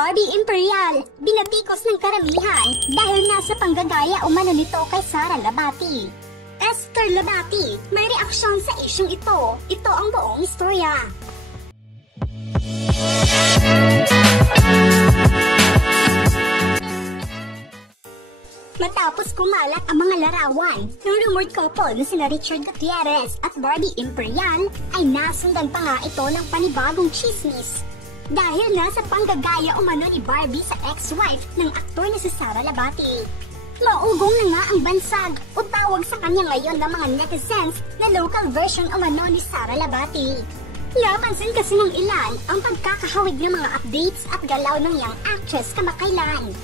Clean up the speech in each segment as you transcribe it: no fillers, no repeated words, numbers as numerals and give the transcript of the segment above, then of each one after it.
Barbie Imperial, binatikos ng karamihan dahil nasa panggagaya umano nito kay Sara Labati. Esther Labati, may reaksyon sa isyung ito. Ito ang buong istorya. Matapos kumalat ang mga larawan ng rumored couple na sina Richard Gutierrez at Barbie Imperial, ay nasundan pa nga ito ng panibagong chismis. Dahil nasa panggagaya umano ni Barbie sa ex-wife ng aktor na si Sara Labati. Maugong na nga ang bansag o tawag sa kanya ngayon ng mga netizens na local version umano ni Sara Labati. Napansin kasi ng ilan ang pagkakahawig ng mga updates at galaw ng young actress kamakailan.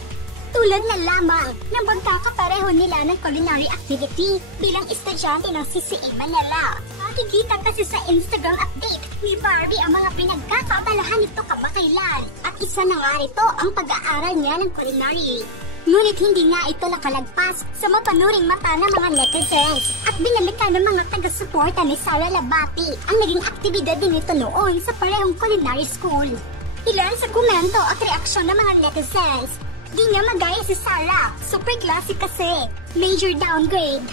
Tulad na lamang ng pagkakapareho nila ng culinary activity bilang estudyante ng CCA Manila. Makikita kasi sa Instagram update ni Barbie ang mga pinagkakabalahan nito kamakailan. At isa na nga rito ang pag-aaral niya ng culinary. Ngunit hindi nga ito nakalagpas sa mapanuring mata ng mga netizens at binalikan ng mga taga-suporta ni Sara Labati ang naging aktibidad din nito noon sa parehong culinary school. Ilan sa komento at reaksyon ng mga netizens: di niya magaya si Sara, super classic kasi, major downgrade.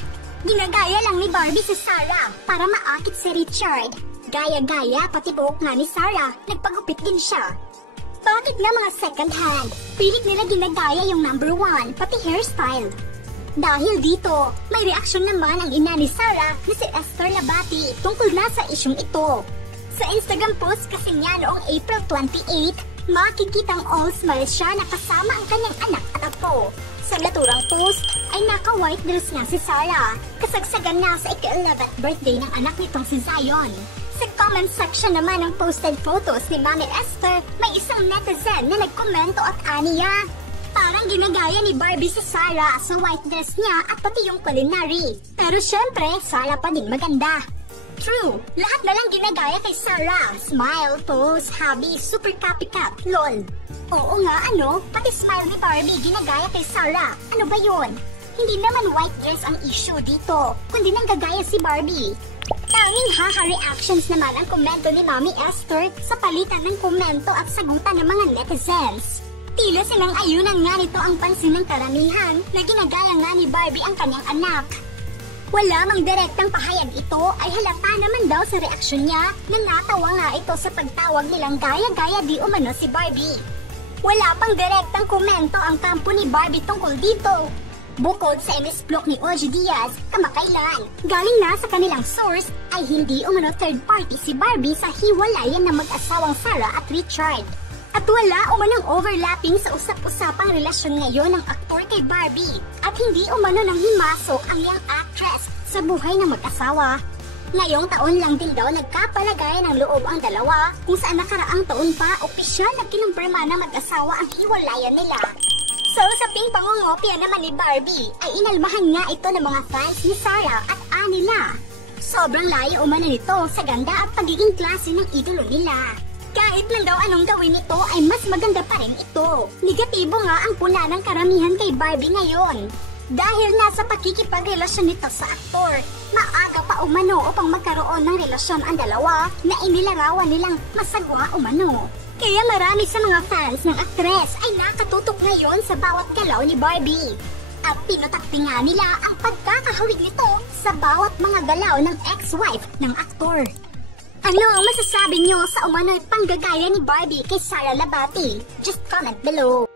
Ginagaya lang ni Barbie si Sara para maakit si Richard. Gaya-gaya pati buhok nga ni Sara, nagpagupit din siya. Bakit nga mga second hand? Pilit nila ginagaya yung number 1, pati hairstyle. Dahil dito, may reaksyon naman ang ina ni Sara na si Esther Labati tungkol na sa isyong ito. Sa Instagram post kasi niya noong April 28, makikitang all smile siya na kasama ang kanyang anak at apo. Sa naturang post ay naka-white dress nga si Sara, kasagsagan na sa ika-11th birthday ng anak nitong si Zion. Sa comment section naman ng posted photos ni Mami Esther, may isang netizen na nagkomento at aniya: parang ginagaya ni Barbie si Sara sa white dress niya at pati yung culinary. Pero syempre, Sara pa din maganda. True, lahat na lang ginagaya kay Sara. Smile, pose, hobby, super copycat, lol. Oo nga, ano? Pati smile ni Barbie ginagaya kay Sara. Ano ba yun? Hindi naman white dress ang issue dito, kundi nang gagaya si Barbie. Tanging haha-reactions naman ang komento ni Mami Esther sa palitan ng komento at sagutan ng mga netizens. Tila silang ayunan nga nito ang pansin ng karamihan na ginagaya nga ni Barbie ang kanyang anak. Wala mang direktang pahayag ito ay halata naman daw sa reaksyon niya na natawa nga ito sa pagtawag nilang gaya-gaya di umano si Barbie. Wala pang direktang komento ang kampo ni Barbie tungkol dito. Bukod sa MS-block ni Oji Diaz, kamakailan, galing na sa kanilang source ay hindi umano third party si Barbie sa hiwalayan ng mag-asawang Sara at Richard. At wala umanong overlapping sa usap-usapang relasyon ngayon ng aktor kay Barbie at hindi umano nang himasok ang young actress sa buhay ng mag-asawa. Ngayong taon lang din daw nagkapalagayan ng loob ang dalawa kung saan nakaraang taon pa opisyal na kinumpirma ng mag-asawa ang hiwalayan nila. So sa pangungopia naman ni Barbie ay inalmahan nga ito ng mga fans ni Sara at anila. Sobrang layo umano nito sa ganda at pagiging klase ng idolo nila. Kahit lang daw anong gawin nito ay mas maganda pa rin ito. Negatibo nga ang puna ng karamihan kay Barbie ngayon. Dahil nasa pakikipagrelasyon nito sa aktor, maaga pa umano upang magkaroon ng relasyon ang dalawa na inilarawan nilang masagwa umano. Kaya marami sa mga fans ng aktres ay nakatutok ngayon sa bawat galaw ni Barbie. At pinutakti nga nila ang pagkakahawig nito sa bawat mga galaw ng ex-wife ng aktor. Ano ang masasabi nyo sa umano'y panggagaya ni Barbie kay Sara Labati? Just comment below.